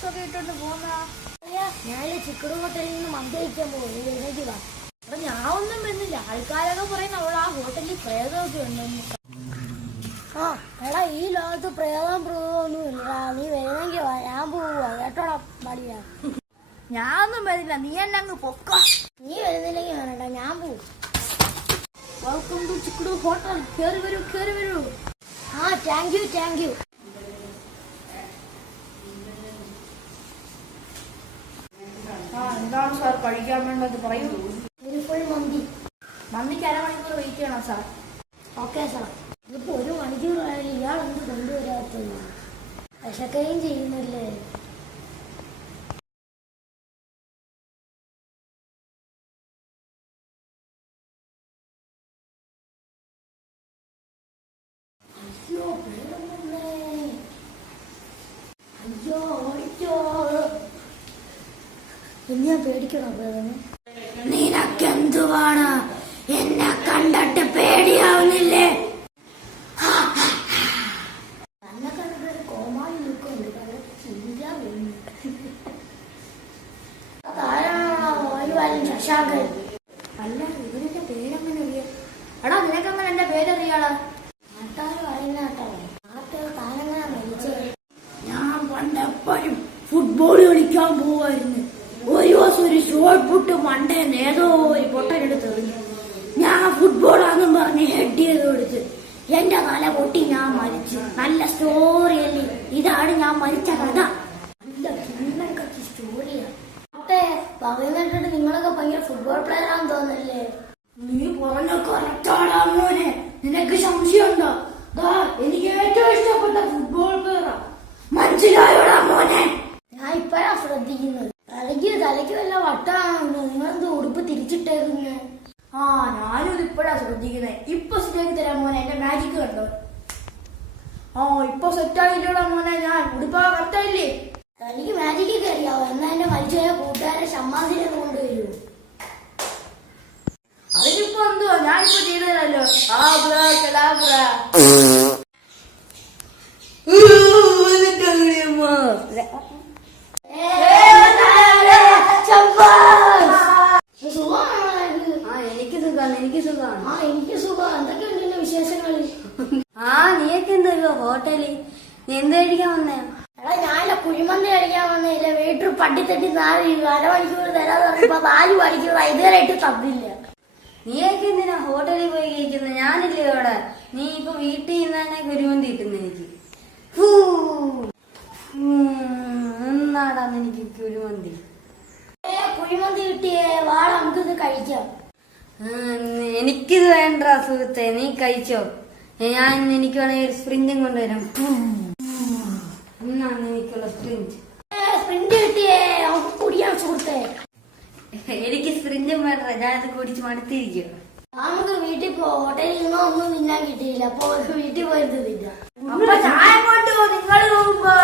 Gloves ഒക്കെ ഇട്ടോണ്ട് പോന്നാ? ഞാൻ ചിക്കൻ ഹോട്ടലിൽ നിന്ന് മന്തി കഴിക്കാൻ പോകും. അപ്പൊ ഞാൻ ഒന്നും വരുന്നില്ല. ആൾക്കാരൊക്കെ പറയുന്ന അവൾ ആ ഹോട്ടലിൽ പ്രേതമൊക്കെ ഉണ്ടെന്ന്. ആ എടാ, ഈ ലോകത്ത് പ്രേതം പ്രേതമൊന്നും ഇല്ല. നീ വരുന്നെങ്കിൽ ഞാൻ പോവുക കേട്ടോടാ മടിയ. ഞാനൊന്നും വരുന്നില്ല, നീ എന്നെ അങ്ങ് പൊക്ക. നീ വരുന്നില്ലെങ്കിൽ വേണ്ട, ഞാൻ പോവും. Welcome to Chikkudu hotel. കേറി വരൂ, കേറി വരൂ. ആ താങ്ക് യു, താങ്ക് യു. എന്താണ് സാർ കഴിക്കാൻ വേണ്ടത്, പറയൂ. ഒരു ഫുൾ മന്തി. മന്തിക്ക് 1/2 മണിക്കൂർ വെയിറ്റ് ചെയ്യണം സാർ. Okay sir. ഇതിപ്പോ 1 മണിക്കൂറായാലും ഇയാൾ എന്ത് കൊണ്ടുവരാത്തത്? വിശക്കുകയും ചെയ്യുന്നില്ലേ? അയ്യോ അയ്യോ ഓടിച്ചോ. എന്നാ പേടിക്കണോ പ്രേതമേ? നിനക്കെന്തുവാണ്? എന്നെ കണ്ടിട്ട് പേടിയാവുന്നില്ലേ? എന്നെ കണ്ടിട്ടൊരു കോമാളി നിൽക്കുന്നുണ്ട്. ചിന്താ വരുന്നു. താരാണ് ശശാങ്കൻ. അല്ല, ഇവരുടെ പേരെങ്ങനെ അറിയാം? എടാ, നിനക്കെങ്ങനെ എന്റെ പേരറിയാളാ? നാട്ടാർ പറയുന്ന കേട്ടോ. നാട്ടുകാർ താനെങ്ങനെ മരിച്ചത്? ഞാൻ പണ്ടെപ്പോഴും ഫുട്ബോൾ കളിക്കാൻ പോവായിരുന്നു. ഒരു ദിവസം ഒരു ഷോട്ട് പുട്ട് മണ്ടേ നേതോ ഒരു പൊട്ടനെടുത്തെറിഞ്ഞു. ഞാൻ ഫുട്ബോളാന്നും പറഞ്ഞ് ഹെഡ് ചെയ്ത് കൊടുത്ത് എന്റെ തല പൊട്ടി ഞാൻ മരിച്ചു. നല്ല സ്റ്റോറിയല്ലേ? ഇതാണ് ഞാൻ മരിച്ച കഥ. നല്ല കിണ്ണൻ കത്തി സ്റ്റോറിയാ. അട്ടെ, പറയുന്നിട്ട് നിങ്ങളൊക്കെ ഭയങ്കര ഫുട്ബോൾ പ്ലെയർ ആണെന്ന് തോന്നല്ലേ? നീ പറഞ്ഞ കറക്റ്റാടാ മോനെ. നിനക്ക് സംശയമുണ്ടോ? എനിക്ക് ഏറ്റവും ഇഷ്ടപ്പെട്ട ഫുട്ബോൾ പ്ലെയറാ. മനസ്സിലായോടാ മോനെ? ഞാൻ ഇപ്പഴാ ശ്രദ്ധിക്കുന്നത്. തലയ്ക്ക് വല്ല വട്ടാണോ? നിങ്ങളെന്ത് ഉടുപ്പ് തിരിച്ചിട്ടേക്കുന്നു? ആ, ഞാനും ഇത് ഇപ്പഴാ ശ്രദ്ധിക്കുന്നത്. ഇപ്പൊ ശരിയാക്കി തരാം മോനെ. എന്റെ മാജിക് കണ്ടോ? ആ, ഇപ്പൊ സെറ്റായില്ലോടാ മോനെ. ഞാൻ ഉടുപ്പാ കറക്റ്റായില്ലേ? തനിക്ക് മാജിക് ഒക്കെ അറിയാവോ? എന്നാ എന്റെ മരിച്ചുപോയ കൂട്ടുകാരെ ഷമ്മാസിനെ കൊണ്ടുവരൂ. അതിനിപ്പോ എന്തുവാ? ഞാനിപ്പോ ചെയ്തതല്ലോ. എനിക്ക് സുഖം. എന്തൊക്കെയുണ്ട് എന്റെ വിശേഷങ്ങള്? നീയൊക്കെ എന്തോ ഹോട്ടലിൽ നീ എന്ത് കഴിക്കാൻ വന്നേ? എടാ, ഞാനല്ല കുഴിമന്തി കഴിക്കാൻ വന്നില്ല. വീട്ടിൽ പട്ടിത്തട്ടി 4 മണിക്കൂർ തരാന്ന് പറഞ്ഞപ്പോ 4 മണിക്കൂർ ഇതുവരെയായിട്ട് തന്നില്ല. നീയൊക്കെ എന്തിനാ ഹോട്ടലിൽ പോയി കഴിക്കുന്നത്? ഞാനില്ലേ അവിടെ. നീ ഇപ്പൊ വീട്ടിൽ നിന്നാണ് കുരുമന്തി കിട്ടുന്ന എനിക്ക്. എന്നാടാ എനിക്ക് കുരുമന്തി? കുഴിമന്തി കിട്ടിയേ വാള, നമുക്കിത് കഴിക്കാം. എനിക്കിത് വേണ്ട സുഹൃത്തെ, നീ കഴിച്ചോ. എനിക്ക് വേണമെങ്കിൽ സ്പ്രിന്റും കൊണ്ടുവരാം. എന്നാണ് എനിക്കുള്ള സ്പ്രിന്റ്. സ്പ്രിന്റ് കിട്ടിയേ, നമുക്ക് കുടിയാം സുഹൃത്തെ. എനിക്ക് സ്പ്രിന്റും വേണ്ട, ഞാനത് കുടിച്ച് മടുത്തിരിക്കുക. നമുക്ക് വീട്ടിൽ പോ. ഹോട്ടലിൽ നിന്നോ ഒന്നും തിന്നാൻ കിട്ടിയില്ല. അപ്പൊ വീട്ടിൽ പോയിരുന്നില്ല. അപ്പൊ ചായ കൊണ്ടുപോ നിങ്ങൾ പോകുമ്പോ.